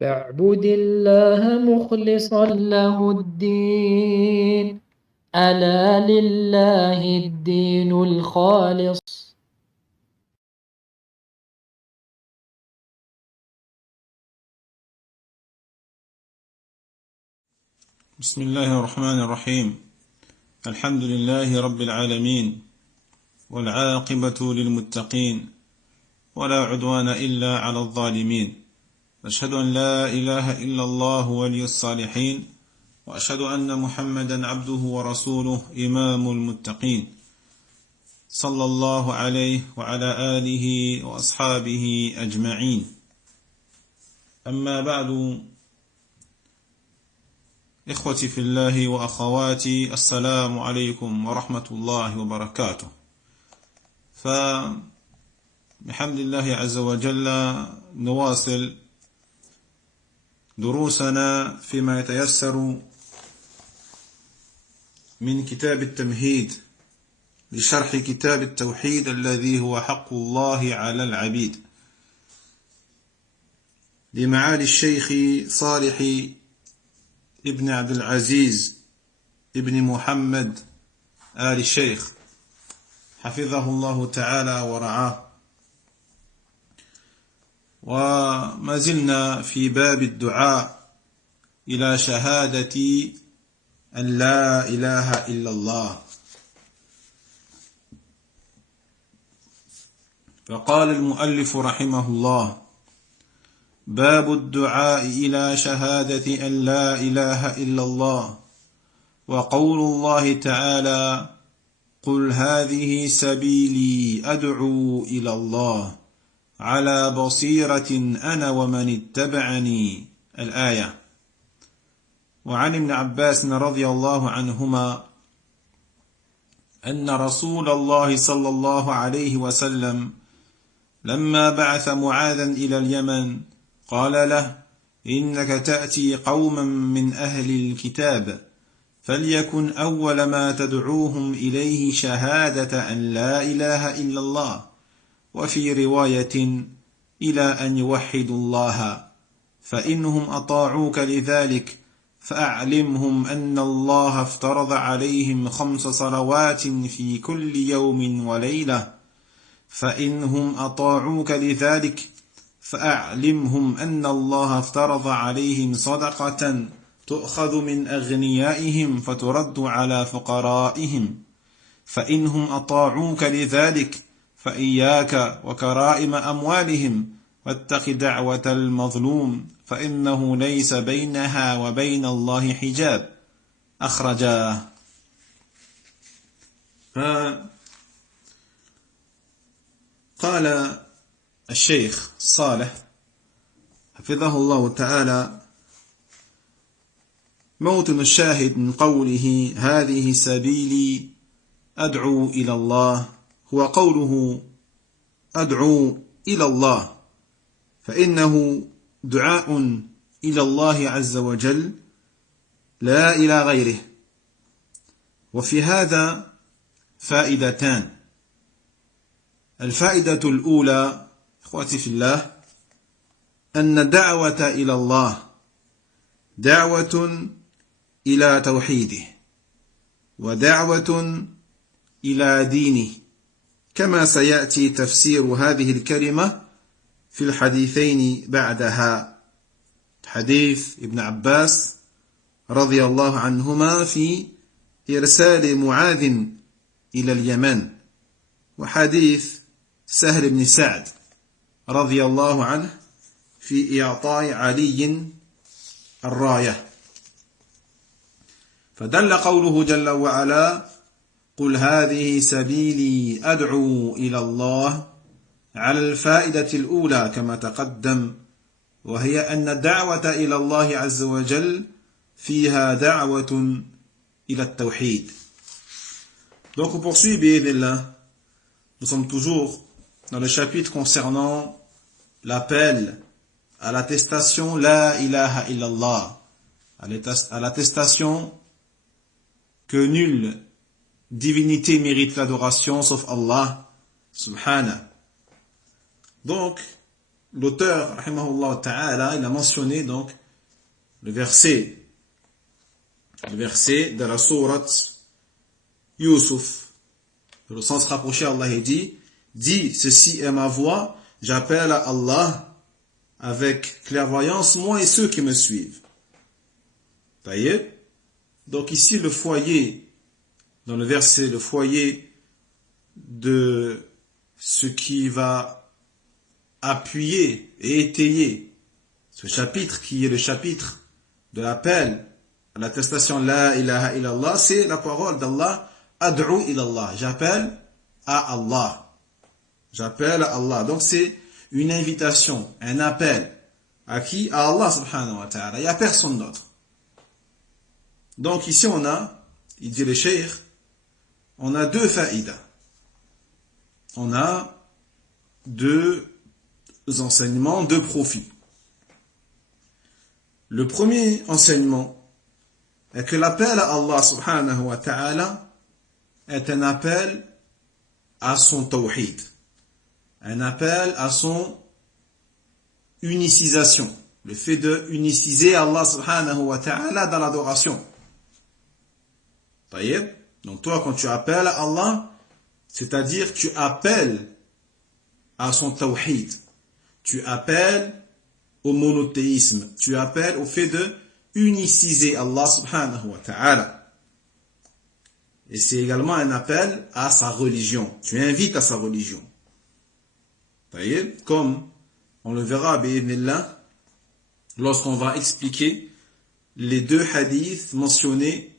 فاعبد الله مخلصا له الدين. ألا لله الدين الخالص. بسم الله الرحمن الرحيم. الحمد لله رب العالمين، والعاقبة للمتقين، ولا عدوان إلا على الظالمين. أشهد أن لا إله إلا الله ولي الصالحين، وأشهد أن محمدا عبده ورسوله إمام المتقين، صلى الله عليه وعلى آله وأصحابه أجمعين. أما بعد، إخوتي في الله وأخواتي، السلام عليكم ورحمة الله وبركاته. فبحمد الله عز وجل نواصل دروسنا فيما يتيسر من كتاب التمهيد لشرح كتاب التوحيد الذي هو حق الله على العبيد، لمعالي الشيخ صالح ابن عبد العزيز ابن محمد آل الشيخ، حفظه الله تعالى ورعاه. وما زلنا في باب الدعاء إلى شهادة أن لا إله إلا الله. فقال المؤلف رحمه الله: باب الدعاء إلى شهادة أن لا إله إلا الله. وقول الله تعالى: قل هذه سبيلي أدعو إلى الله على بصيرة أنا ومن اتبعني. الآية. وعن ابن عباس رضي الله عنهما أن رسول الله صلى الله عليه وسلم لما بعث معاذا إلى اليمن قال له: إنك تأتي قوما من أهل الكتاب، فليكن أول ما تدعوهم إليه شهادة أن لا إله إلا الله، وفي رواية إلى أن يوحدوا الله، فإنهم أطاعوك لذلك فأعلمهم أن الله افترض عليهم 5 صلوات في كل يوم وليلة، فإنهم أطاعوك لذلك فأعلمهم أن الله افترض عليهم صدقة تؤخذ من أغنيائهم فترد على فقرائهم، فإنهم أطاعوك لذلك فإياك وكرائم أموالهم، واتق دعوة المظلوم فإنه ليس بينها وبين الله حجاب. أخرجاه. قال الشيخ صالح حفظه الله تعالى: موطن الشاهد من قوله هذه سبيلي أدعو إلى الله هو قوله أدعو إلى الله، فإنه دعاء إلى الله عز وجل لا إلى غيره. وفي هذا فائدتان. الفائدة الأولى إخوتي في الله أن الدعوة إلى الله دعوة إلى توحيده ودعوة إلى دينه، كما سيأتي تفسير هذه الكلمة في الحديثين بعدها، حديث ابن عباس رضي الله عنهما في إرسال معاذ إلى اليمن، وحديث سهل بن سعد رضي الله عنه في إعطاء علي الراية. فدل قوله جل وعلا: قل هذه سبيلي أدعو إلى الله على الفائدة الأولى كما تقدم، وهي أن الدعوة إلى الله عز وجل فيها دعوة إلى التوحيد. Donc on poursuit bi'idhnillah. Nous sommes toujours dans le chapitre concernant l'appel à l'attestation La ilaha illallah, à l'attestation que nulle divinité mérite l'adoration sauf Allah subhanahu. Donc, l'auteur, rahimahullah ta'ala, il a mentionné donc le verset de la sourate Yusuf. Dans le sens rapproché, Allah dit, ceci est ma voix, j'appelle à Allah avec clairvoyance, moi et ceux qui me suivent. Taïeb. Donc ici, le foyer, dans le verset, le foyer de ce qui va appuyer et étayer ce chapitre, qui est le chapitre de l'appel à l'attestation La ilaha illallah, c'est la parole d'Allah, Ad'u ilallah, j'appelle à Allah. J'appelle à Allah. Donc c'est une invitation, un appel. À qui? À Allah subhanahu wa ta'ala. Il n'y a personne d'autre. Donc ici on a, il dit le cheikh, on a deux faïdas. On a deux enseignements, deux profits. Le premier enseignement est que l'appel à Allah subhanahu wa ta'ala est un appel à son tawhid, un appel à son unicisation, le fait de uniciser Allah subhanahu wa ta'ala dans l'adoration. Taïeb. Donc toi, quand tu appelles à Allah, c'est-à-dire tu appelles à son tawhid, tu appelles au monothéisme, tu appelles au fait de uniciser Allah subhanahu wa ta'ala. Et c'est également un appel à sa religion. Tu invites à sa religion. Comme on le verra, bi'idhnillah, lorsqu'on va expliquer les deux hadiths mentionnés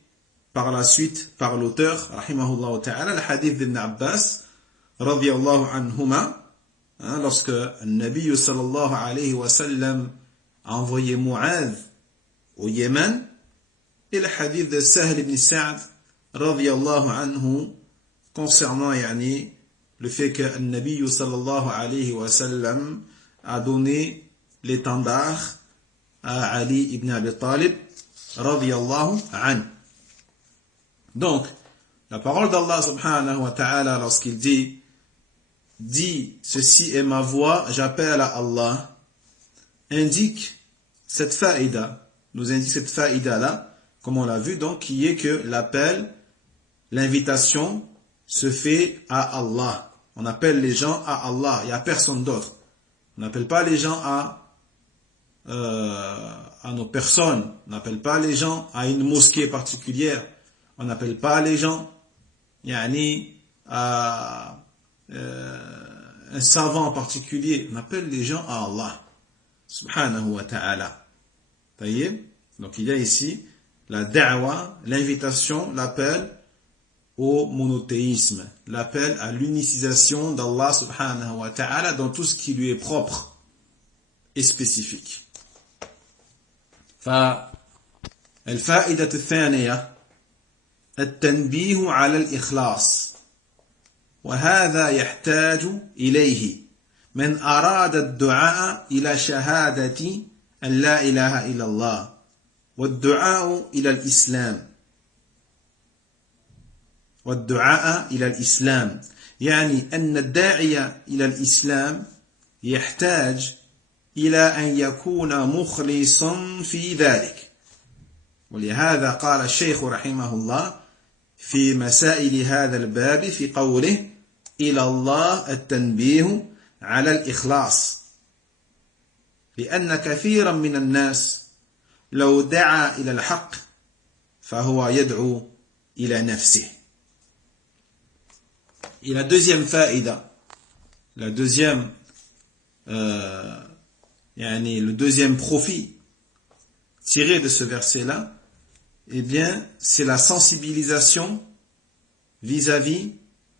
par la suite par l'auteur, rahimahullah ta'ala, le hadith d'Ibn Abbas, radiyallahu anhuma, lorsque le Nabi sallallahu alayhi wa sallam a envoyé Mu'adh au Yémen, et le hadith de Sahl ibn Sa'd, radiyallahu anhu, concernant le fait que le Nabi sallallahu alayhi wa sallam a donné l'étendard à Ali ibn Abi Talib, radiyallahu anhu. Donc, la parole d'Allah subhanahu wa ta'ala, lorsqu'il dit, ceci est ma voix, j'appelle à Allah, indique cette faïda, nous indique cette faïda-là, comme on l'a vu, donc, qui est que l'appel, l'invitation se fait à Allah. On appelle les gens à Allah, il n'y a personne d'autre. On n'appelle pas les gens à nos personnes, on n'appelle pas les gens à une mosquée particulière, on n'appelle pas les gens à un savant particulier, on appelle les gens à Allah subhanahu wa ta'ala. Donc il y a ici la da'wa, l'invitation, l'appel au monothéisme, l'appel à l'unicisation d'Allah subhanahu wa ta'ala dans tout ce qui lui est propre et spécifique. فالفائدة الثانية التنبيه على الإخلاص، وهذا يحتاج إليه من أراد الدعاء إلى شهادة أن لا إله إلا الله والدعاء إلى الإسلام يعني أن الداعية إلى الإسلام يحتاج إلى أن يكون مخلصا في ذلك. ولهذا قال الشيخ رحمه الله في مسائل هذا الباب في قوله إلى الله التنبيه على الإخلاص، لأن كثيرا من الناس لو دعا إلى الحق فهو يدعو إلى نفسه. Et la deuxième faïda, le deuxième profit tiré de ce verset-là, eh bien, c'est la sensibilisation vis-à-vis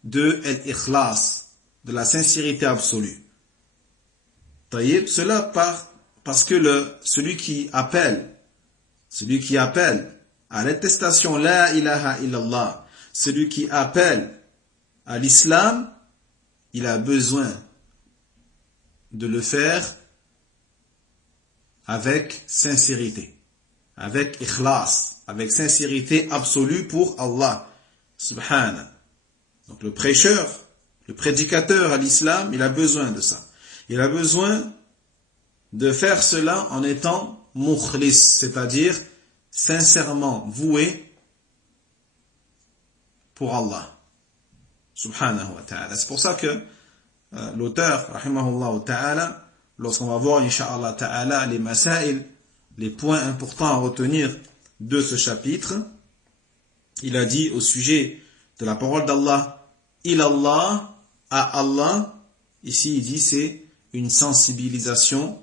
de l'ikhlas, de la sincérité absolue. Cela parce que celui qui appelle à l'attestation La ilaha illallah, celui qui appelle à l'islam, il a besoin de le faire avec sincérité, avec ikhlas, avec sincérité absolue pour Allah subhanahu. Donc le prêcheur, le prédicateur à l'islam, il a besoin de ça. Il a besoin de faire cela en étant mukhlis, c'est-à-dire sincèrement voué pour Allah subhanahu wa ta'ala. C'est pour ça que l'auteur, rahimahullah ta'ala, lorsqu'on va voir, insha'Allah ta'ala, les masail, les points importants à retenir de ce chapitre, il a dit au sujet de la parole d'Allah, ilallah, à Allah, ici il dit c'est une sensibilisation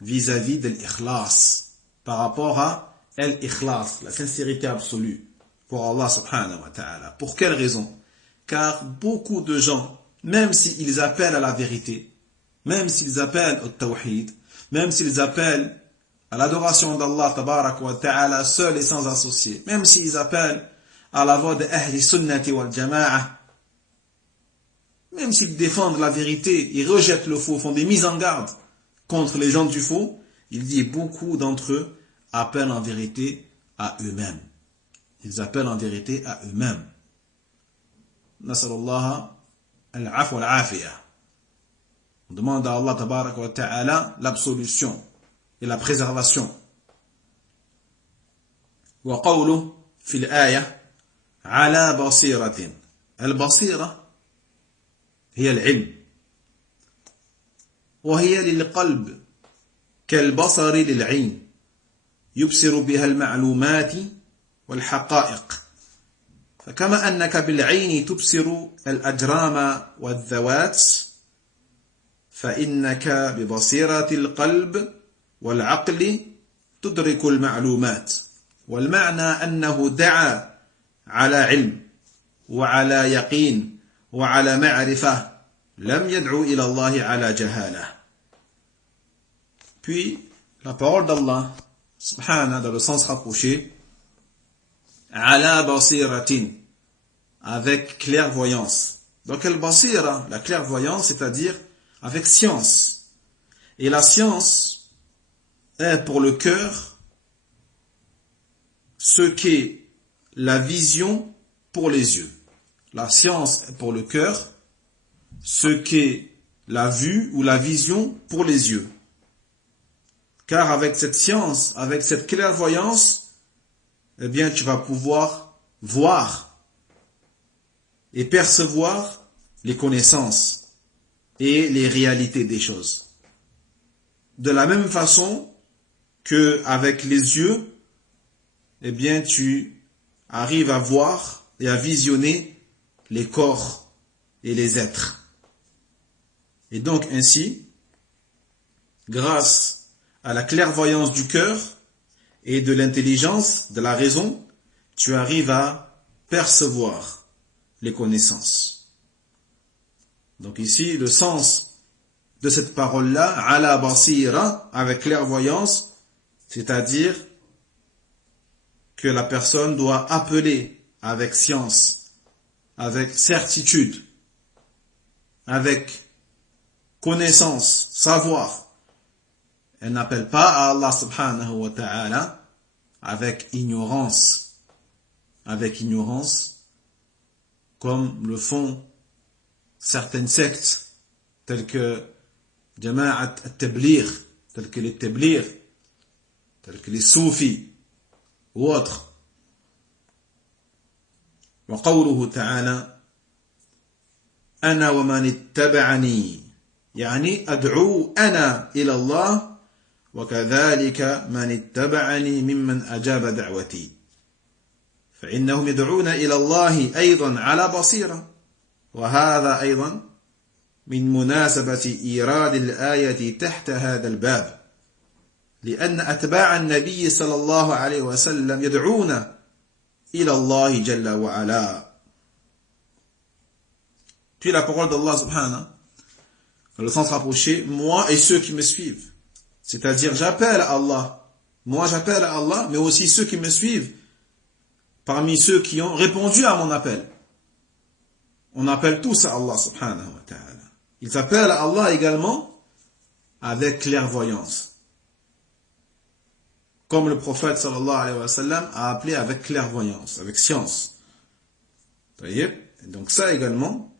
vis-à-vis de l'ikhlas, par rapport à l'ikhlas, la sincérité absolue pour Allah subhanahu wa ta'ala. Pour quelle raison? Car beaucoup de gens, même s'ils appellent à la vérité, même s'ils appellent au tawhid, même s'ils appellent à l'adoration d'Allah tabarak wa ta'ala seul et sans associé, même s'ils appellent à la voix de Ahli Sunnati wal Jama'a, même s'ils défendent la vérité, ils rejettent le faux, font des mises en garde contre les gens du faux, il dit beaucoup d'entre eux appellent en vérité à eux-mêmes. Ils appellent en vérité à eux-mêmes. Nasallallahu al-afwa al-afiyah. On demande à Allah tabarak wa ta'ala l'absolution et la préservation. Wa qawlu fil ayah ala basiratin. Al-basira هي العلم وهي للقلب كالبصر للعين يبصر بها المعلومات والحقائق فكما أنك بالعين تبصر الأجرام والذوات فإنك ببصيرة القلب والعقل تدرك المعلومات والمعنى أنه دعا على علم وعلى يقين وعلى معرفة لم يدعو إلى الله على جهالة. Puis la parole d'Allah subhanahu dans le sens rapproché ala basiratin, avec clairvoyance. Donc al-basira, la clairvoyance, c'est-à-dire avec science. Et la science est pour le cœur ce qu'est la vision pour les yeux. La science est pour le cœur ce qu'est la vue ou la vision pour les yeux. Car avec cette science, avec cette clairvoyance, eh bien tu vas pouvoir voir et percevoir les connaissances et les réalités des choses. De la même façon que avec les yeux, eh bien tu arrives à voir et à visionner les corps et les êtres. Et donc ainsi, grâce à la clairvoyance du cœur et de l'intelligence, de la raison, tu arrives à percevoir les connaissances. Donc ici, le sens de cette parole-là, ala basira, avec clairvoyance, c'est-à-dire que la personne doit appeler avec science, avec certitude, avec connaissance, savoir. Elle n'appelle pas à Allah subhanahu wa ta'ala avec ignorance, comme le font certaines sectes, telles que Jama'at al-Tabligh, telles que les Tabligh, telles que les Soufis, ou autres. وقوله تعالى أنا ومن اتبعني يعني أدعو أنا إلى الله وكذلك من اتبعني ممن أجاب دعوتي فإنهم يدعون إلى الله أيضا على بصيرة وهذا أيضا من مناسبة إيراد الآية تحت هذا الباب لأن أتباع النبي صلى الله عليه وسلم يدعون إلى الله جل وعلا. Puis la parole d'Allah subhanahu, dans le sens rapproché, moi et ceux qui me suivent. C'est-à-dire, j'appelle à Allah. Moi, j'appelle à Allah, mais aussi ceux qui me suivent, parmi ceux qui ont répondu à mon appel. On appelle tous à Allah subhanahu wa ta'ala. Ils appellent à Allah également avec clairvoyance. Comme le prophète sallallahu alayhi wa sallam a appelé avec clairvoyance, avec science. Et donc ça également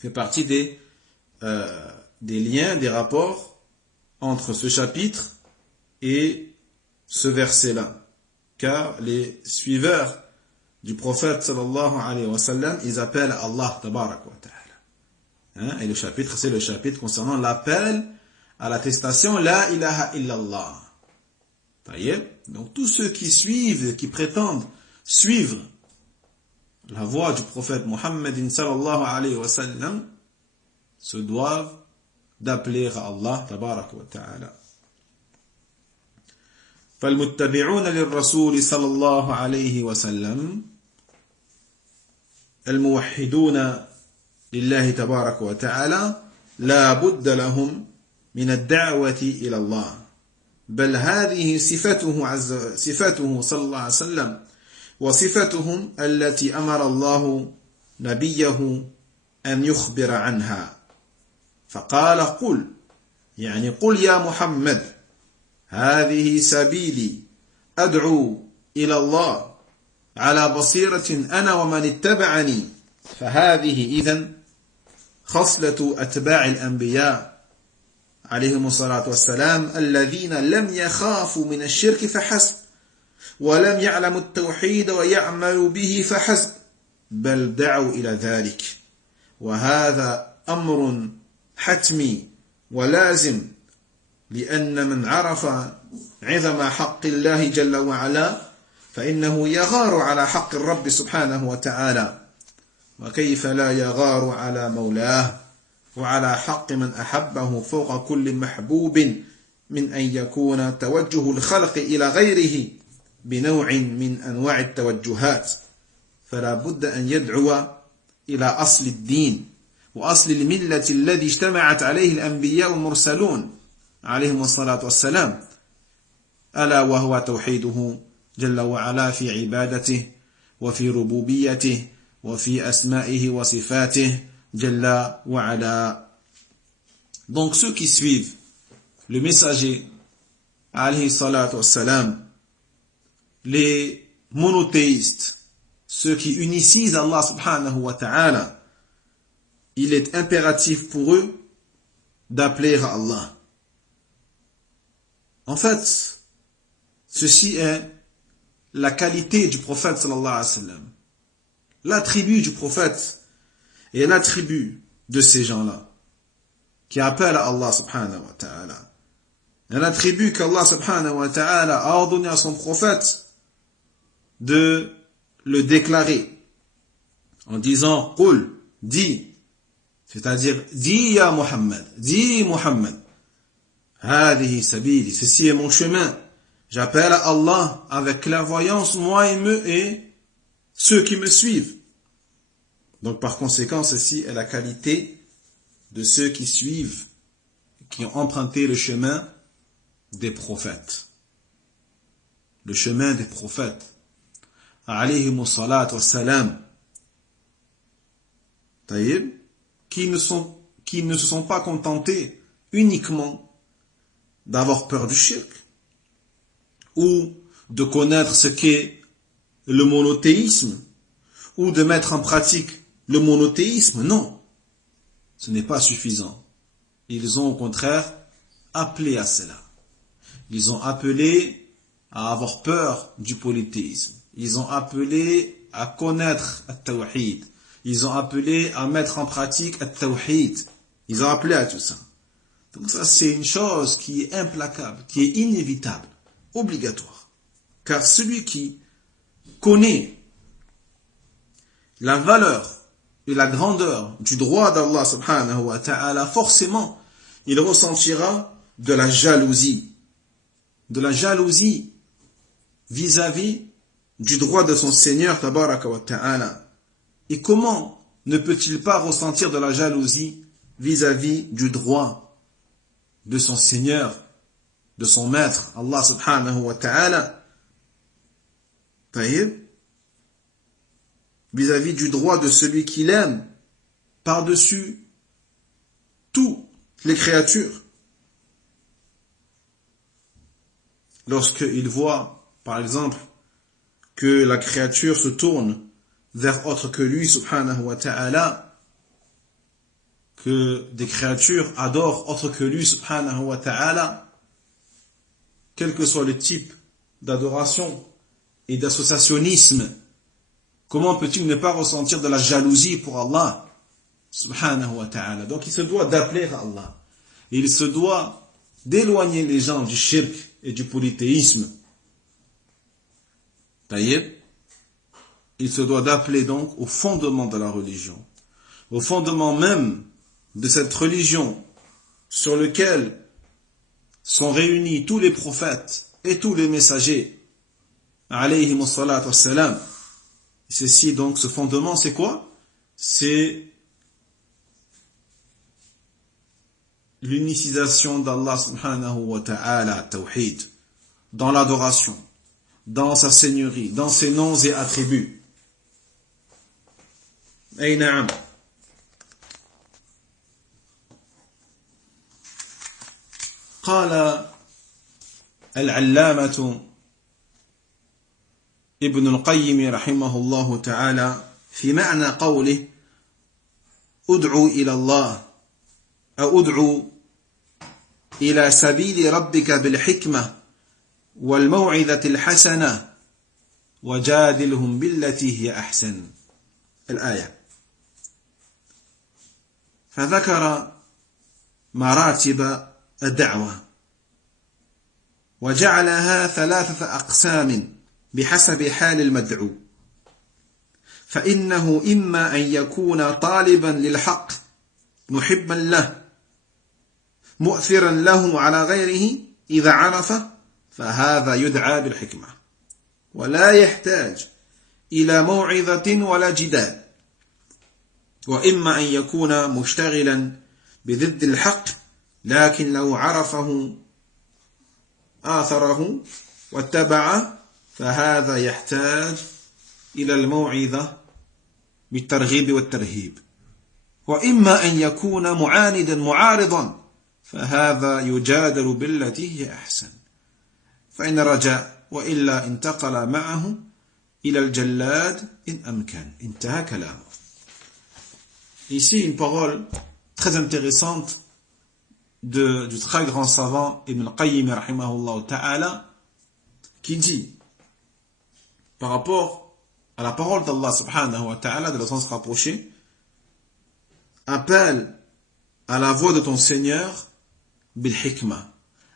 fait partie des liens, des rapports entre ce chapitre et ce verset-là. Car les suiveurs du prophète sallallahu alayhi wa sallam, ils appellent Allah tabarak wa ta'ala. Et le chapitre, c'est le chapitre concernant l'appel à l'attestation La ilaha illallah. Donc tous ceux qui suivent, qui prétendent suivre la voie du prophète Muhammadin sallallahu alayhi wa sallam, se doivent d'appeler à Allah tabarak wa ta'ala. فالمتبعون للرسول صلى الله عليه وسلم الموحدون لله تبارك وتعالى لا بد لهم من الدعوة إلى الله بل هذه صفته صلى الله عليه وسلم وصفتهم التي أمر الله نبيه أن يخبر عنها فقال قل يعني قل يا محمد هذه سبيلي أدعو إلى الله على بصيرة أنا ومن اتبعني فهذه إذن خصلة أتباع الأنبياء عليهم الصلاة والسلام الذين لم يخافوا من الشرك فحسب ولم يعلموا التوحيد ويعملوا به فحسب بل دعوا إلى ذلك وهذا أمر حتمي ولازم لأن من عرف عظم حق الله جل وعلا فإنه يغار على حق الرب سبحانه وتعالى وكيف لا يغار على مولاه وعلى حق من أحبه فوق كل محبوب من أن يكون توجه الخلق إلى غيره بنوع من أنواع التوجهات فلا بد أن يدعو إلى أصل الدين وأصل الملة الذي اجتمعت عليه الأنبياء والمرسلون عليهم الصلاة والسلام ألا وهو توحيده جل وعلا في عبادته وفي ربوبيته وفي أسمائه وصفاته جل وعلا. Donc ceux qui suivent le messager alayhi salatu wassalam, les monothéistes, ceux qui unicisent Allah subhanahu wa ta'ala, il est impératif pour eux d'appeler à Allah. En fait, ceci est la qualité du prophète sallallahu alayhi wa sallam. L'attribut du prophète et l'attribut de ces gens-là qui appellent à Allah subhanahu wa ta'ala. Un attribut qu'Allah subhanahu wa ta'ala a ordonné à son prophète de le déclarer en disant Qul, dis, c'est-à-dire dis ya Muhammad, dis Muhammad. Hadihi sabili, ceci est mon chemin. J'appelle à Allah avec clairvoyance, moi et ceux qui me suivent. Donc par conséquent, ceci est la qualité de ceux qui suivent, qui ont emprunté le chemin des prophètes. Le chemin des prophètes. Alayhimus salatu wassalam. Taïb, qui ne se sont pas contentés uniquement d'avoir peur du shirk, ou de connaître ce qu'est le monothéisme, ou de mettre en pratique le monothéisme. Non, ce n'est pas suffisant. Ils ont au contraire appelé à cela. Ils ont appelé à avoir peur du polythéisme. Ils ont appelé à connaître at-tawhid. Ils ont appelé à mettre en pratique at-tawhid. Ils ont appelé à tout ça. Donc ça, c'est une chose qui est implacable, qui est inévitable, obligatoire. Car celui qui connaît la valeur et la grandeur du droit d'Allah subhanahu wa ta'ala, forcément, il ressentira de la jalousie. De la jalousie vis-à-vis du droit de son Seigneur tabaraka wa ta'ala. Et comment ne peut-il pas ressentir de la jalousie vis-à-vis du droit de son Seigneur, de son Maître, Allah subhanahu wa ta'ala, vis-à-vis du droit de celui qu'il aime, par-dessus toutes les créatures. Lorsqu'il voit, par exemple, que la créature se tourne vers autre que lui, subhanahu wa ta'ala, que des créatures adorent autre que lui, subhanahu wa ta'ala, quel que soit le type d'adoration et d'associationnisme, comment peut-il ne pas ressentir de la jalousie pour Allah, subhanahu wa ta'ala? Donc il se doit d'appeler à Allah. Et il se doit d'éloigner les gens du shirk et du polythéisme. Taïeb, il se doit d'appeler donc au fondement de la religion, au fondement même de cette religion sur lequel sont réunis tous les prophètes et tous les messagers, alayhimus salatu wassalam. Ceci donc, ce fondement, c'est quoi? C'est l'unicisation d'Allah subhanahu wa ta'ala, tawhid, dans l'adoration, dans sa seigneurie, dans ses noms et attributs. Ay na'am. قال العلامة ابن القيم رحمه الله تعالى في معنى قوله ادعو إلى الله أو ادعو إلى سبيل ربك بالحكمة والموعظة الحسنة وجادلهم بالتي هي أحسن. الآية. فذكر مراتب الدعوة وجعلها 3 أقسام بحسب حال المدعو، فإنه إما أن يكون طالبا للحق محبا له مؤثرا له على غيره إذا عرفه، فهذا يدعى بالحكمة ولا يحتاج إلى موعظة ولا جدال، وإما أن يكون مشتغلا بضد الحق لكن لو عرفه آثره واتبعه، فهذا يحتاج إلى الموعظة بالترغيب والترهيب، وإما أن يكون معاندا معارضا، فهذا يجادل بالتي هي أحسن، فإن رجع وإلا انتقل معه إلى الجلاد إن أمكن. انتهى كلامه. Ici une parole très intéressante du très grand savant Ibn al-Qayyim rahimahullah ta'ala, qui dit par rapport à la parole d'Allah subhanahu wa ta'ala de la sens rapproché, appelle à la voix de ton Seigneur bil hikmah,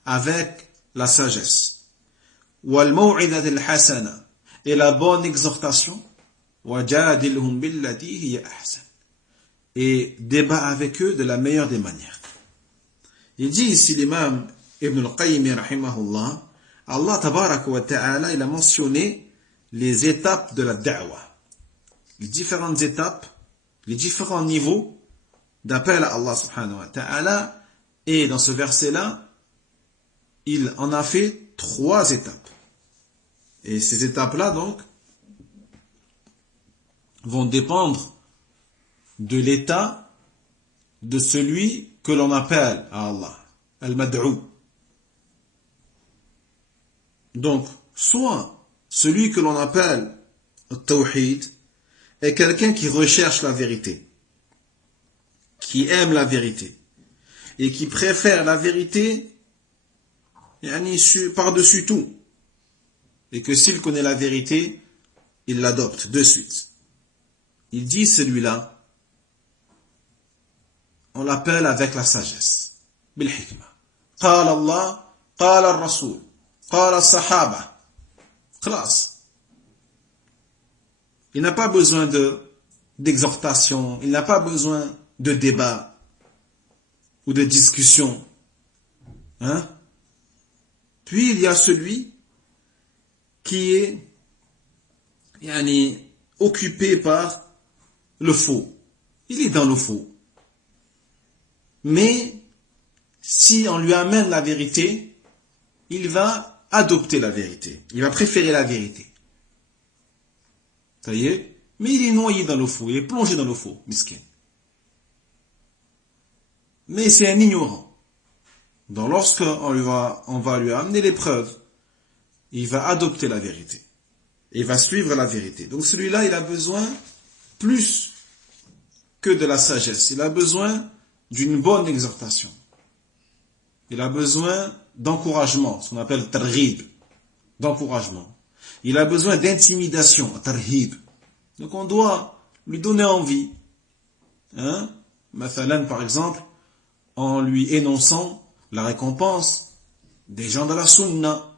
avec la sagesse, wal maw'idat al hasana, et la bonne exhortation, wajadilhum billati hiya ahsan, et débat avec eux de la meilleure des manières. Il dit ici l'imam Ibn al-Qayyim rahimahullah, Allah tabaraka wa ta'ala, il a mentionné les étapes de la da'wah, les différentes étapes, les différents niveaux d'appel à Allah subhanahu wa ta'ala, et dans ce verset-là, il en a fait 3 étapes. Et ces étapes-là, donc, vont dépendre de l'état de celui que l'on appelle à Allah, al-mad'u. Donc, soit celui que l'on appelle al-tawhid est quelqu'un qui recherche la vérité, qui aime la vérité, et qui préfère la vérité par-dessus tout, et que s'il connaît la vérité, il l'adopte de suite. Il dit celui-là, on l'appelle avec la sagesse, bil hikmah. Qala Allah, qala al-Rasul, qala al-Sahaba. Khlas. Il n'a pas besoin d'exhortation, il n'a pas besoin de débat ou de discussion. Hein? Puis il y a celui qui est occupé par le faux. Il est dans le faux. Mais si on lui amène la vérité, il va adopter la vérité. Il va préférer la vérité. Ça y est? Mais il est noyé dans le faux, il est plongé dans le faux, miskin. Mais c'est un ignorant. Donc lorsqu'on va lui amener les preuves, il va adopter la vérité. Il va suivre la vérité. Donc celui-là, il a besoin plus que de la sagesse. Il a besoin d'une bonne exhortation. Il a besoin d'encouragement, ce qu'on appelle targhib, d'encouragement. Il a besoin d'intimidation, tarhib. Donc on doit lui donner envie. Mathalan, par exemple, en lui énonçant la récompense des gens de la sunna.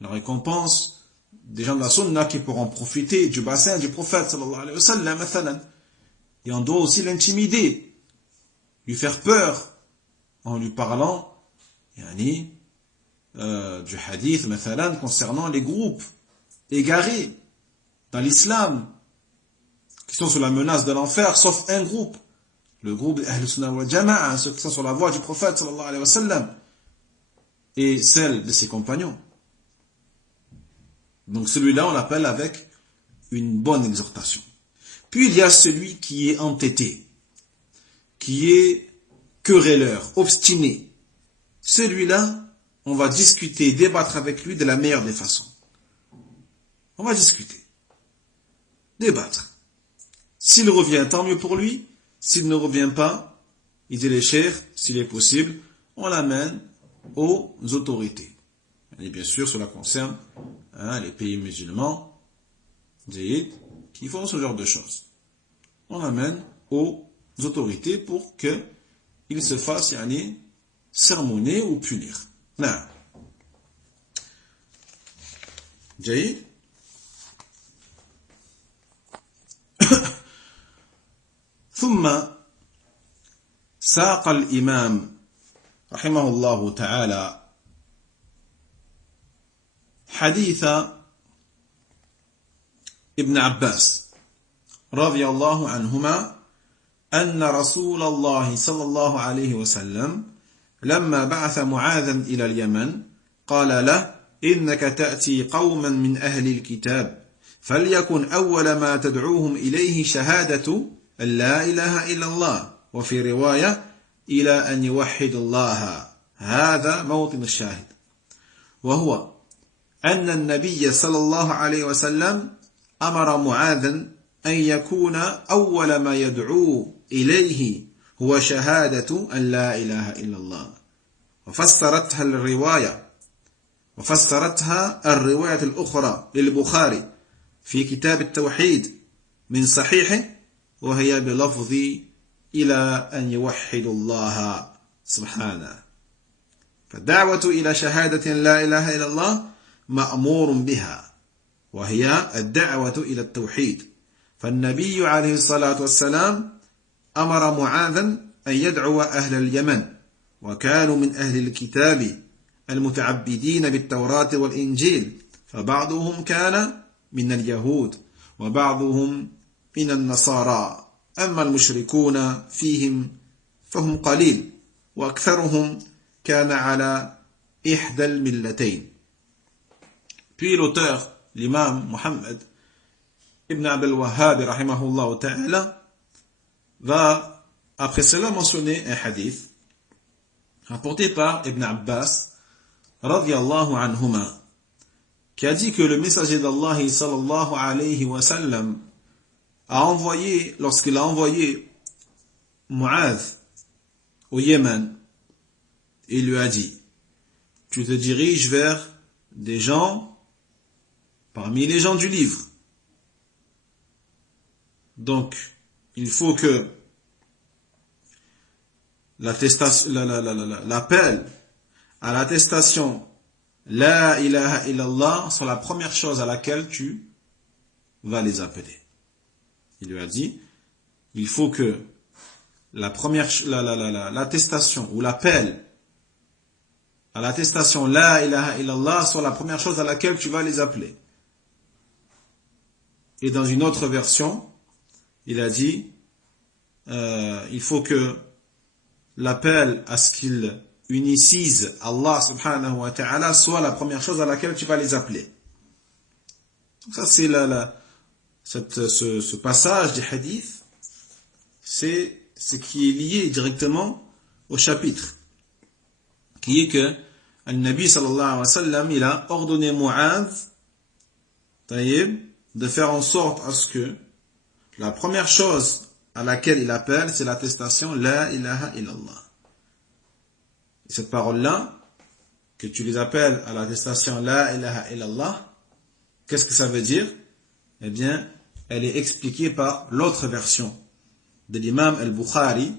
La récompense des gens de la sunna qui pourront profiter du bassin du prophète sallallahu alayhi wa sallam, mathalan. Et on doit aussi l'intimider, lui faire peur en lui parlant du hadith mathalan, concernant les groupes égarés dans l'islam qui sont sous la menace de l'enfer, sauf un groupe, le groupe Ahl Sunnah wal Jama'a, ceux qui sont sur la voie du prophète sallallahu alayhi wa sallam, et celle de ses compagnons. Donc celui-là, on l'appelle avec une bonne exhortation. Puis il y a celui qui est entêté, qui est querelleur, obstiné. Celui-là, on va discuter, débattre avec lui de la meilleure des façons. On va discuter, débattre. S'il revient, tant mieux pour lui. S'il ne revient pas, il dit les chers, s'il est possible, on l'amène aux autorités. Et bien sûr, cela concerne les pays musulmans qui font ce genre de choses. On l'amène aux autorités pour qu'ils se fassent sermonner ou punir. Non. جيد. ثم ساق الإمام رحمه الله تعالى حديث ابن عباس رضي الله عنهما أن رسول الله صلى الله عليه وسلم لما بعث معاذا إلى اليمن قال له إنك تأتي قوما من أهل الكتاب فليكن أول ما تدعوهم إليه شهادة أن لا إله إلا الله وفي رواية إلى أن يوحد الله. هذا موطن الشاهد، وهو أن النبي صلى الله عليه وسلم أمر معاذا أن يكون أول ما يدعو إليه هو شهادة أن لا إله إلا الله. وفسرتها الرواية الأخرى للبخاري في كتاب التوحيد من صحيحه، وهي بلفظ إلى أن يوحد الله سبحانه. فالدعوة إلى شهادة لا إله إلا الله مأمور بها، وهي الدعوة إلى التوحيد. فالنبي عليه الصلاة والسلام أمر معاذا أن يدعو أهل اليمن، وكانوا من أهل الكتاب المتعبدين بالتوراة والإنجيل، فبعضهم كان من اليهود وبعضهم من النصارى، أما المشركون فيهم فهم قليل، وأكثرهم كان على إحدى الملتين. Puis l'auteur, l'imam Muhammad ibn Abdel Wahhab rahimahullah ta'ala, va après cela mentionner un hadith rapporté par Ibn Abbas radiyallahu anhuma, qui a dit que le messager d'Allah sallallahu alayhi wa sallam a envoyé, lorsqu'il a envoyé Mu'adh au Yémen, il lui a dit: tu te diriges vers des gens parmi les gens du livre. Donc, il faut que l'appel à l'attestation La ilaha illallah soit la première chose à laquelle tu vas les appeler. Il lui a dit, il faut que l'attestation ou l'appel à l'attestation La ilaha illallah soit la première chose à laquelle tu vas les appeler. Et dans une autre version, il a dit, il faut que l'appel à ce qu'il unicise Allah subhanahu wa ta'ala soit la première chose à laquelle tu vas les appeler. Donc ça c'est ce passage du hadith, c'est ce qui est lié directement au chapitre, qui est que le Nabi sallallahu alayhi wa sallam, il a ordonné Mu'adh de faire en sorte à ce que la première chose à laquelle il appelle, c'est l'attestation La ilaha illallah. Et cette parole-là, que tu les appelles à l'attestation La ilaha illallah, qu'est-ce que ça veut dire? Eh bien, elle est expliquée par l'autre version de l'imam al-Bukhari,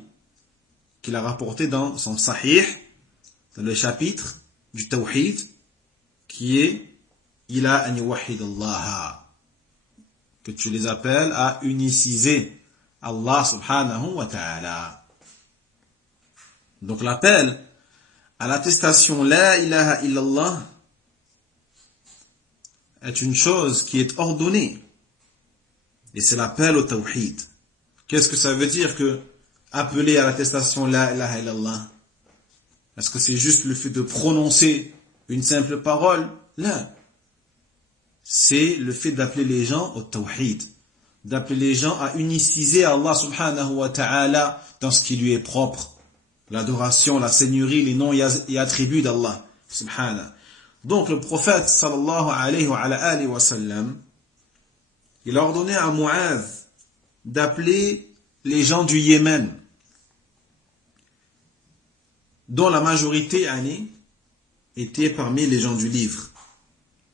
qu'il a rapporté dans son Sahih, dans le chapitre du Tawhid, qui est Ila an yuwahhid Allah, que tu les appelles à uniciser Allah subhanahu wa ta'ala. Donc l'appel à l'attestation La ilaha illallah est une chose qui est ordonnée. Et c'est l'appel au Tawhid. Qu'est-ce que ça veut dire que appeler à l'attestation La ilaha illallah? Est-ce que c'est juste le fait de prononcer une simple parole? Là, c'est le fait d'appeler les gens au Tawhid, d'appeler les gens à uniciser Allah subhanahu wa ta'ala dans ce qui lui est propre, l'adoration, la seigneurie, les noms et attributs d'Allah subhanahu. Donc le prophète sallallahu alayhi wa sallam, il a ordonné à Mu'adh d'appeler les gens du Yémen, dont la majorité était parmi les gens du livre,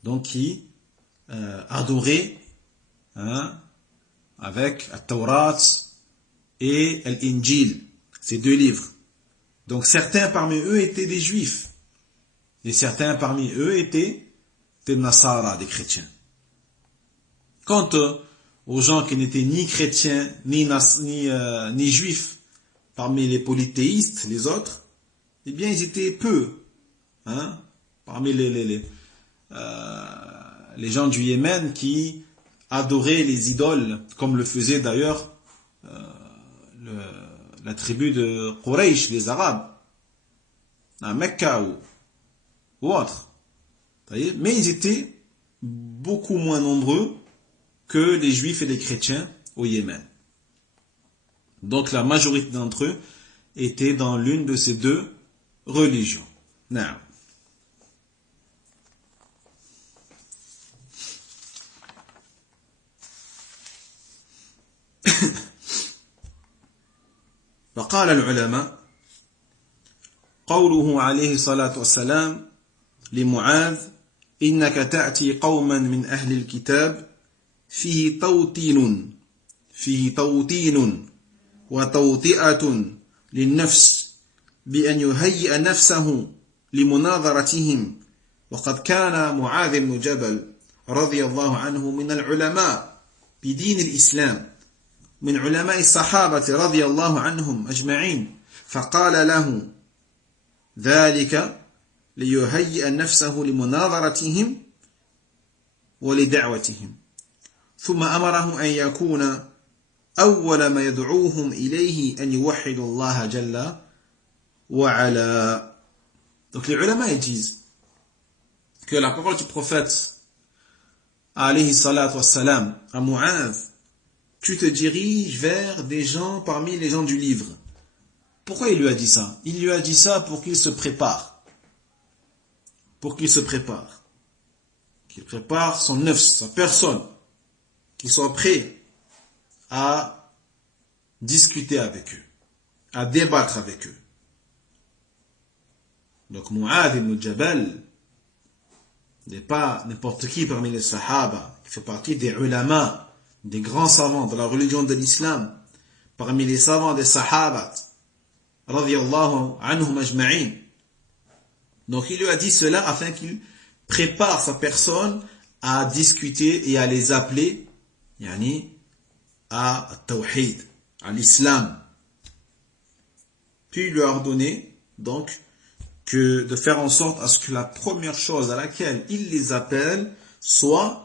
donc qui adoraient avec le Taurat et l'Injil, ces deux livres. Donc certains parmi eux étaient des juifs, et certains parmi eux étaient des Nasara, des chrétiens. Quant aux gens qui n'étaient ni chrétiens, ni juifs, parmi les polythéistes, les autres, eh bien ils étaient peu, parmi les gens du Yémen qui adoraient les idoles, comme le faisait d'ailleurs la tribu de Quraysh, les Arabes, à Mecca ou autre. Mais ils étaient beaucoup moins nombreux que les juifs et les chrétiens au Yémen. Donc la majorité d'entre eux étaient dans l'une de ces deux religions. Now. فقال العلماء قوله عليه الصلاة والسلام لمعاذ إنك تأتي قوما من أهل الكتاب فيه توطين وتوطئة للنفس بأن يهيئ نفسه لمناظرتهم وقد كان معاذ بن جبل رضي الله عنه من العلماء بدين الإسلام من علماء الصحابة رضي الله عنهم أجمعين فقال له ذلك ليهيئ نفسه لمناظرتهم ولدعوتهم ثم أمرهم أن يكون أول ما يدعوهم إليه أن يوحدوا الله جل وعلا. Donc les ulama ils disent que la parole du prophète alayhi salatu wassalam à Mu'adh, tu te diriges vers des gens parmi les gens du livre. Pourquoi il lui a dit ça? Il lui a dit ça pour qu'il se prépare. Qu'il prépare son nafs, sa personne, qu'il soit prêt à discuter avec eux, à débattre avec eux. Donc Mu'adh ibn Jabal n'est pas n'importe qui parmi les Sahaba, qui fait partie des ulama, des grands savants de la religion de l'islam, parmi les savants des Sahaba, radiyallahu anhum ajma'in. Donc il lui a dit cela afin qu'il prépare sa personne à discuter et à les appeler à Tawhid, à l'islam. Puis il lui a ordonné donc que de faire en sorte à ce que la première chose à laquelle il les appelle soit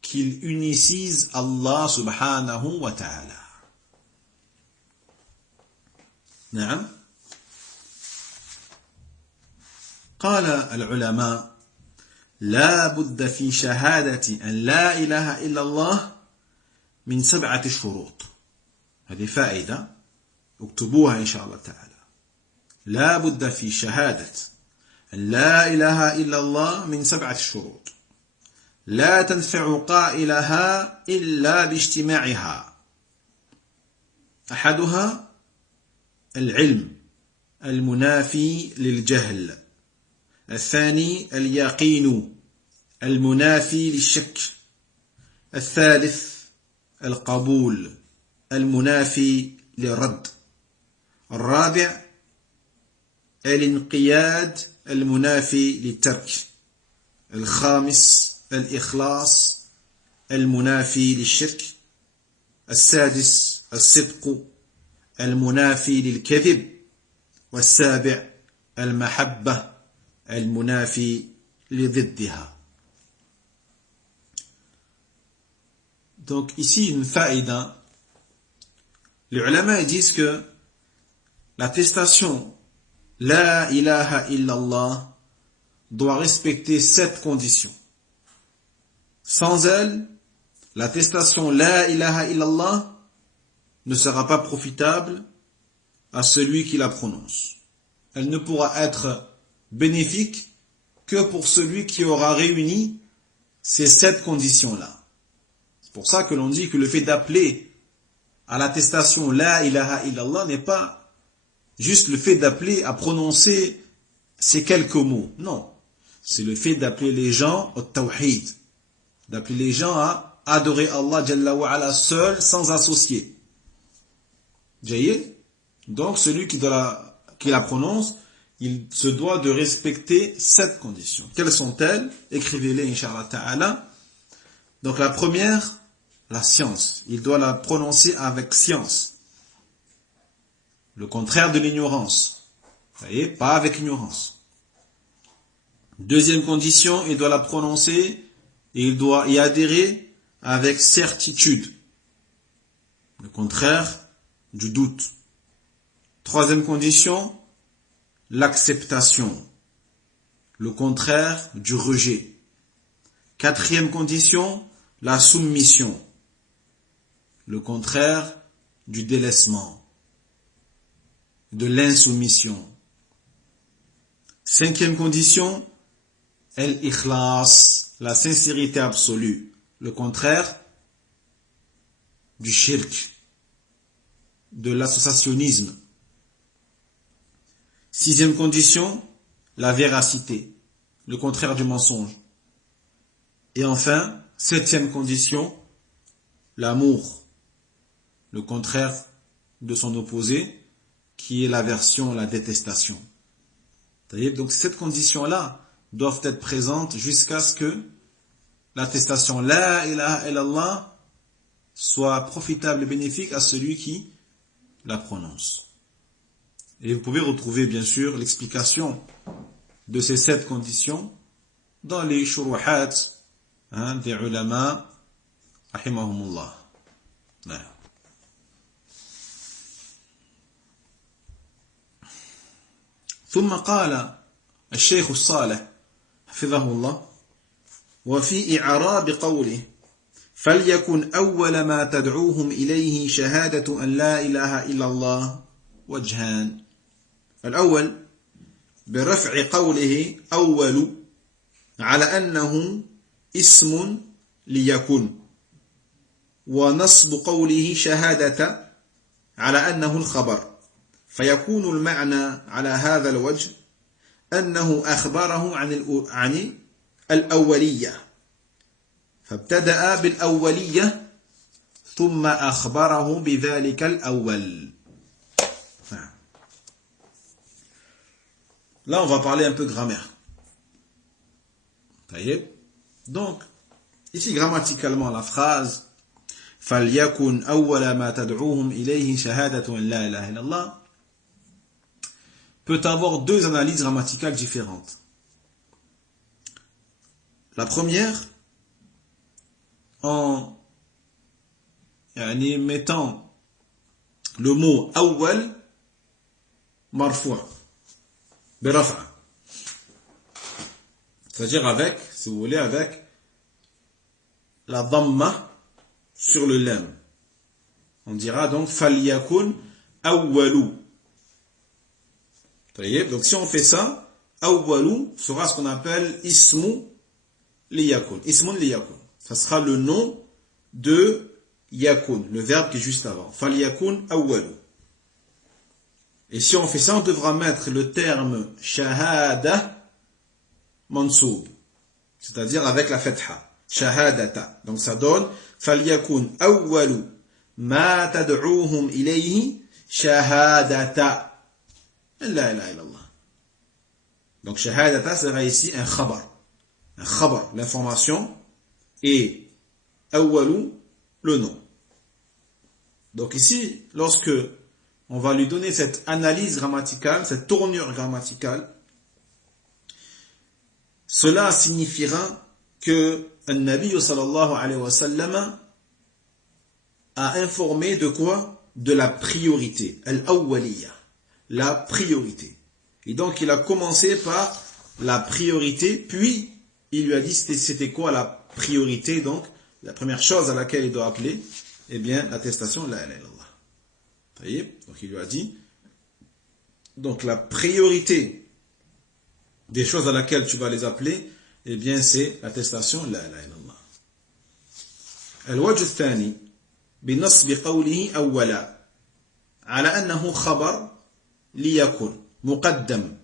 qu'ils unicisent Allah subhanahu wa ta'ala. نعم. قال العلماء لا بد في شهادة أن لا إله إلا الله من 7 شروط. هذه فائدة اكتبوها إن شاء الله تعالى. لا بد في شهادة أن لا إله إلا الله من 7 شروط لا تنفع قائلها إلا باجتماعها. أحدها العلم المنافي للجهل. الثاني اليقين المنافي للشك. الثالث القبول المنافي للرد. الرابع الانقياد المنافي للترك. الخامس الإخلاص المنافي للشرك. السادس الصدق المنافي للكذب. والسابع المحبة المنافي لضدها. Donc ici une faïda. Les ulama disent que l'attestation La ilaha illallah doit respecter 7 conditions. Sans elle, l'attestation La ilaha illallah ne sera pas profitable à celui qui la prononce. Elle ne pourra être bénéfique que pour celui qui aura réuni ces 7 conditions-là. C'est pour ça que l'on dit que le fait d'appeler à l'attestation La ilaha illallah n'est pas juste le fait d'appeler à prononcer ces quelques mots. Non. C'est le fait d'appeler les gens au tawhid. D'appeler les gens à adorer Allah Jalla wa ala seul, sans associer. Jayyid. Donc celui qui la prononce, il se doit de respecter 7 conditions. Quelles sont-elles? Écrivez-les, Inch'Allah Ta'ala. Donc la première, la science. Il doit la prononcer avec science. Le contraire de l'ignorance. Vous voyez, pas avec ignorance. Deuxième condition, il doit la prononcer et il doit y adhérer avec certitude. Le contraire du doute. Troisième condition, l'acceptation. Le contraire du rejet. Quatrième condition, la soumission. Le contraire du délaissement, de l'insoumission. Cinquième condition, el-ikhlas, la sincérité absolue. Le contraire du shirk, de l'associationnisme. Sixième condition, la véracité, le contraire du mensonge. Et enfin, septième condition, l'amour, le contraire de son opposé, qui est l'aversion, la détestation. Donc cette condition-là doivent être présentes jusqu'à ce que l'attestation La ilaha illallah soit profitable et bénéfique à celui qui la prononce. Et vous pouvez retrouver bien sûr l'explication de ces 7 conditions dans les shuruhat des ulama rahimahumullah. ثم قال الشيخ الصالح حفظه الله وفي إعراب قوله فليكن أول ما تدعوهم إليه شهادة أن لا إله إلا الله وجهان. الأول برفع قوله أول على أنه اسم ليكن، ونصب قوله شهادة على أنه الخبر، فيكون المعنى على هذا الوجه أنه أخبره عن الأولية، فابتدأ بالأولية ثم أخبره بذلك الأول. Là, on va parler un peu de grammaire. Donc, ici, grammaticalement, la phrase فَلْيَكُنْ أَوَّلَ مَا تَدْعُوهُمْ إِلَيْهِ شَهَادَةٌ لَا إِلَهَ إِلَّا اللَّهِ peut avoir 2 analyses grammaticales différentes. La première, en mettant le mot awwal marfu' birafa, c'est-à-dire avec, si vous voulez, avec la dhamma sur le lam. On dira donc falyakun awwalu. Donc si on fait ça, awwalu sera ce qu'on appelle ismu liyakun. Ismun liyakun. Ça sera le nom de yakun, le verbe qui est juste avant. Falyakun awwalu. Et si on fait ça, on devra mettre le terme shahada mansoub, c'est-à-dire avec la fatha. Shahadata. Donc ça donne falyakun awwalu ma tad'uuhum ilayhi shahadata. La ilaha illallah. Donc shahadata sera ici un khabar. Un khabar, l'information, et awwalu, le nom. Donc ici, lorsque on va lui donner cette analyse grammaticale, cette tournure grammaticale, cela signifiera que un Nabi sallallahu alayhi wa sallam a informé de quoi? De la priorité, al-awwaliya, la priorité. Et donc il a commencé par la priorité, puis il lui a dit c'était quoi la priorité. Donc la première chose à laquelle il doit appeler, eh bien l'attestation la ilaha illallah. Donc il lui a dit, donc la priorité des choses à laquelle tu vas les appeler, eh bien c'est l'attestation la ilaha illallah. الوجه الثاني بنصب قوله أولا على أنه خبر ليكن مقدم،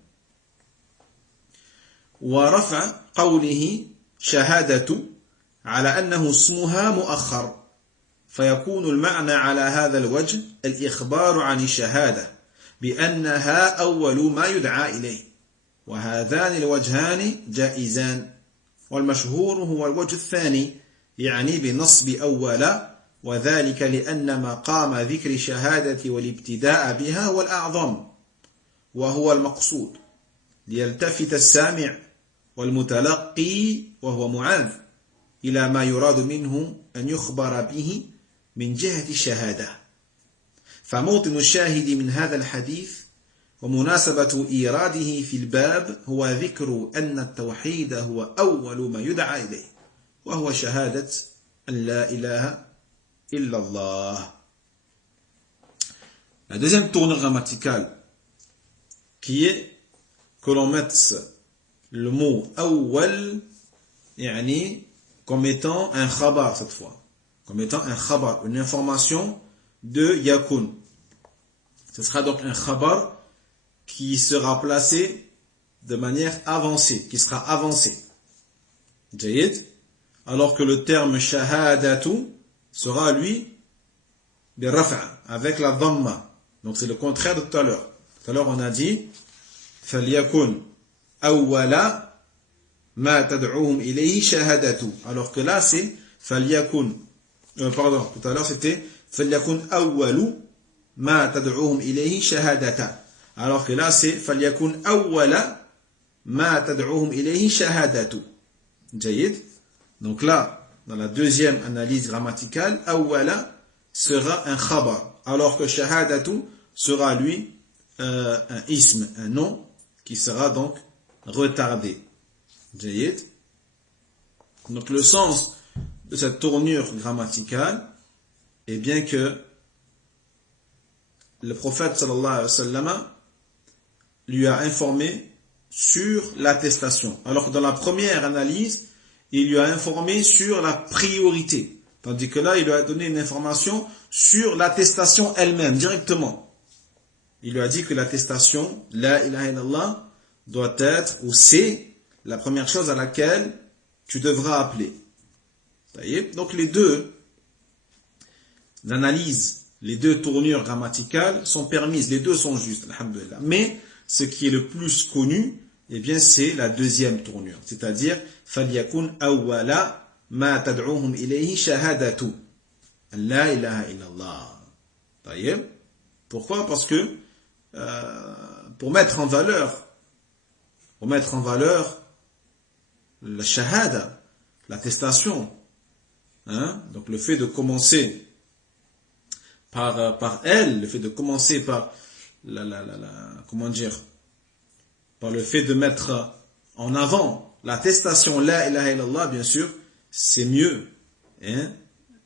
ورفع قوله شهادة على أنه اسمها مؤخر، فيكون المعنى على هذا الوجه الإخبار عن الشهادة بأنها أول ما يدعى إليه، وهذان الوجهان جائزان، والمشهور هو الوجه الثاني يعني بنصب أولا، وذلك لأن مقام ذكر الشهادة والابتداء بها هو الأعظم وهو المقصود، ليلتفت السامع والمتلقي وهو معاذ إلى ما يراد منه أن يخبر به من جهة الشهادة. فموطن الشاهد من هذا الحديث ومناسبة إيراده في الباب هو ذكر أن التوحيد هو أول ما يدعى إليه، وهو شهادة أن لا إله إلا الله. La deuxième tournure grammaticale qui est que l'on mette le mot awwal يعني comme étant un khabar cette fois, comme étant un khabar, une information de yakun. Ce sera donc un khabar qui sera placé de manière avancée, qui sera avancé. Jayid. Alors que le terme shahadatu sera lui birrafa, avec la dhamma. Donc c'est le contraire de tout à l'heure. Tout à l'heure on a dit falyakun awwala ma tad'uhum ilayhi shahadatu. Alors que là c'est falyakun pardon, tout à l'heure c'était falyakun awwalu ma tad'uhum ilayhi shahadata. Alors que là c'est falyakun awwala ma tad'uhum ilayhi shahadatu. Jayid. Donc là, dans la deuxième analyse grammaticale, awwala sera un khabar, alors que shahadatu sera lui un ism, un nom qui sera donc retardé. Jayid. Donc le sens de cette tournure grammaticale est bien que le prophète sallallahu alayhi wa sallam lui a informé sur l'attestation, alors que dans la première analyse, il lui a informé sur la priorité. Tandis que là, il lui a donné une information sur l'attestation elle-même, directement. Il lui a dit que l'attestation, la ilaha illallah, doit être, ou c'est, la première chose à laquelle tu devras appeler. Donc les deux analyses, les deux tournures grammaticales sont permises, les deux sont justes, alhamdoulilah. Mais ce qui est le plus connu, eh bien c'est la deuxième tournure, c'est-à-dire فَلْيَكُنْ أَوَّلَ مَا تَدْعُوهُمْ إِلَيْهِ شَهَادَةُ لَا إِلَهَ إِلَّا اللَّهِ. Pourquoi? Parce que pour mettre en valeur la shahada, l'attestation, hein, donc le fait de commencer par elle, le fait de commencer par comment dire, par le fait de mettre en avant l'attestation la ilaha illallah, bien sûr, c'est mieux, hein,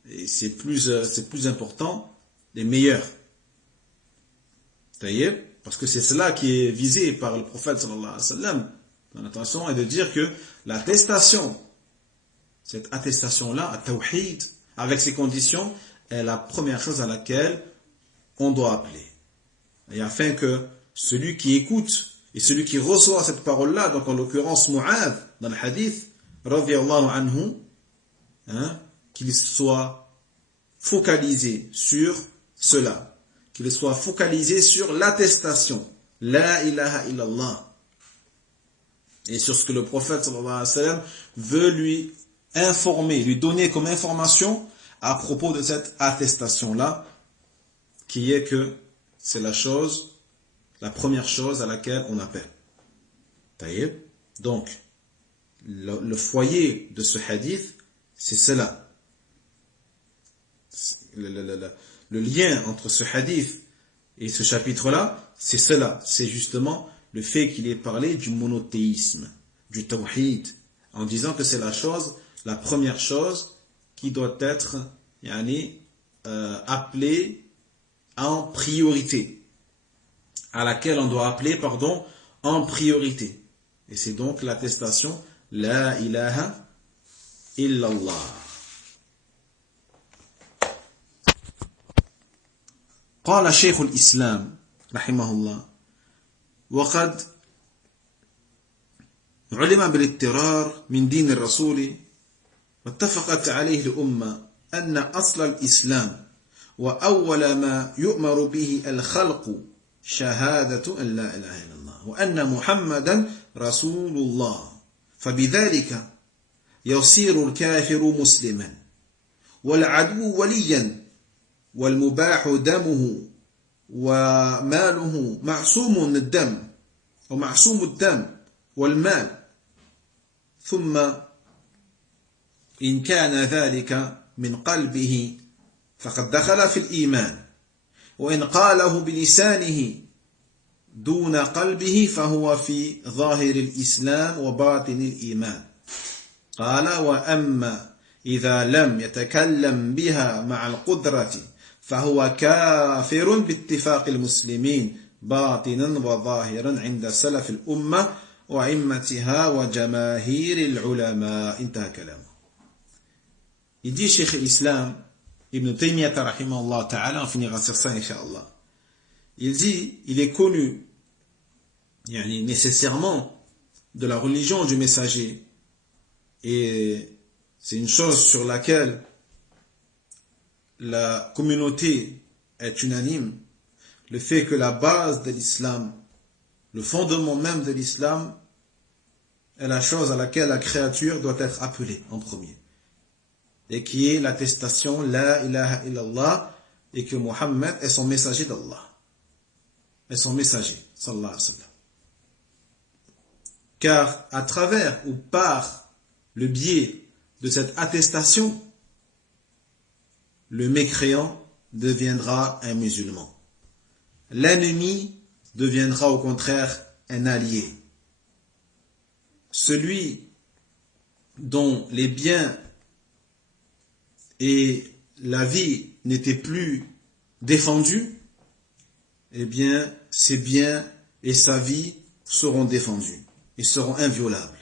et c'est plus important et meilleur. Parce que c'est cela qui est visé par le prophète sallallahu alayhi wa sallam. L'attention est de dire que l'attestation, cette attestation-là, à tawhid, avec ses conditions, est la première chose à laquelle on doit appeler. Et afin que celui qui écoute et celui qui reçoit cette parole-là, donc en l'occurrence Mu'adh, dans le hadith, radiyallahu anhu, qu'il soit focalisé sur cela, qu'il soit focalisé sur l'attestation, la ilaha illallah, et sur ce que le prophète sallallahu alayhi wa sallam veut lui informer, lui donner comme information à propos de cette attestation-là, qui est que c'est la première chose à laquelle on appelle. Taïeb. Donc, le foyer de ce hadith, c'est cela. Le lien entre ce hadith et ce chapitre-là, c'est cela. C'est justement le fait qu'il ait parlé du monothéisme, du tawhid, en disant que c'est la première chose qui doit être appelée en priorité, à laquelle on doit appeler, en priorité. Et c'est donc l'attestation La ilaha illallah. قال شيخ الإسلام رحمه الله وقد علم بالاضطرار من دين الرسول واتفقت عليه الأمة أن أصل الإسلام وأول ما يؤمر به الخلق شهادة أن لا إله إلا الله وأن محمدا رسول الله فبذلك يصير الكافر مسلما والعدو وليا والمباح دمه وماله معصوم الدم والمال ثم إن كان ذلك من قلبه فقد دخل في الإيمان وإن قاله بلسانه دون قلبه فهو في ظاهر الإسلام وباطن الإيمان قال وأما إذا لم يتكلم بها مع القدرة فهو كافر باتفاق المسلمين باطنا وظاهرا عند سلف الأمة وأئمتها وجماهير العلماء انتهى كلامه. Il dit Cheikh l'Islam Ibn Taymiyyah rahimahullah ta'ala, on finira sur ça incha'Allah. Il dit, il est connu nécessairement de la religion du messager, et c'est une chose sur laquelle la communauté est unanime, le fait que la base de l'islam, le fondement même de l'islam, est la chose à laquelle la créature doit être appelée en premier, et qui est l'attestation La ilaha illallah, et que Muhammad est son messager d'Allah, est son messager sallallahu alayhi wa sallam. Car à travers ou par le biais de cette attestation, le mécréant deviendra un musulman. L'ennemi deviendra au contraire un allié. Celui dont les biens et la vie n'étaient plus défendus, eh bien, ses biens et sa vie seront défendus et seront inviolables.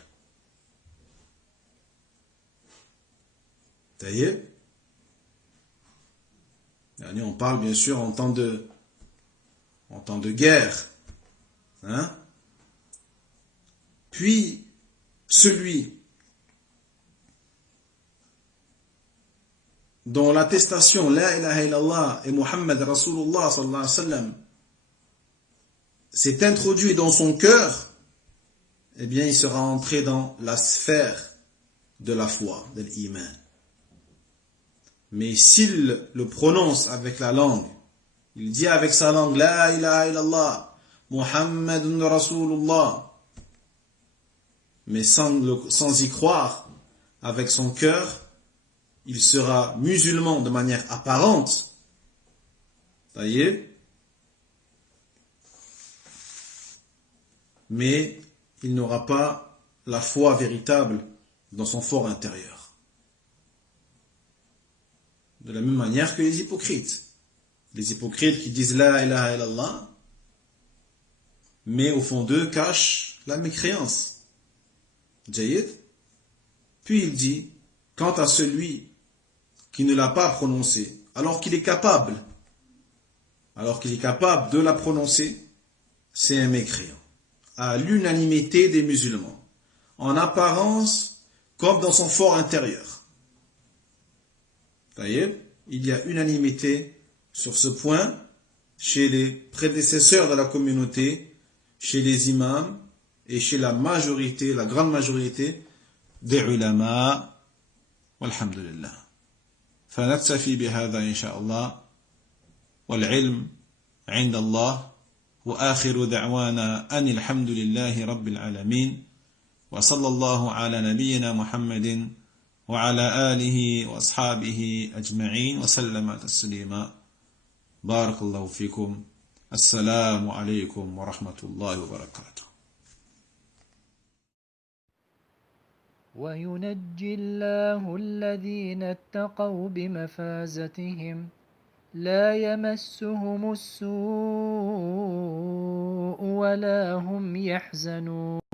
Ça y est? On parle bien sûr en temps de guerre. Puis, celui dont l'attestation La ilaha illallah et Muhammad Rasulullah sallallahu alayhi wa sallam s'est introduit dans son cœur, eh bien il sera entré dans la sphère de la foi, de l'iman. Mais s'il le prononce avec la langue, il dit avec sa langue La ilaha illallah Muhammadun Rasulullah, mais sans y croire avec son cœur, il sera musulman de manière apparente. Ça y est. Mais il n'aura pas la foi véritable dans son fort intérieur. De la même manière que les hypocrites. Les hypocrites qui disent La ilaha illallah, mais au fond d'eux cachent la mécréance. Jayyid. Puis il dit, quant à celui qui ne l'a pas prononcé alors qu'il est capable de la prononcer, c'est un mécréant. À l'unanimité des musulmans, en apparence comme dans son fort intérieur. Taïeb, il y a unanimité sur ce point chez les prédécesseurs de la communauté, chez les imams et chez la majorité, la grande majorité des ulama. Walhamdulillah. فنكتفي بهذا إن شاء الله والعلم عند الله وآخر دعوانا أن الحمد لله رب العالمين وصلى الله على نبينا محمد وعلى آله وأصحابه أجمعين وسلم تسليما بارك الله فيكم السلام عليكم ورحمة الله وبركاته. وينجي الله الذين اتقوا بمفازتهم لا يمسهم السوء ولا هم يحزنون.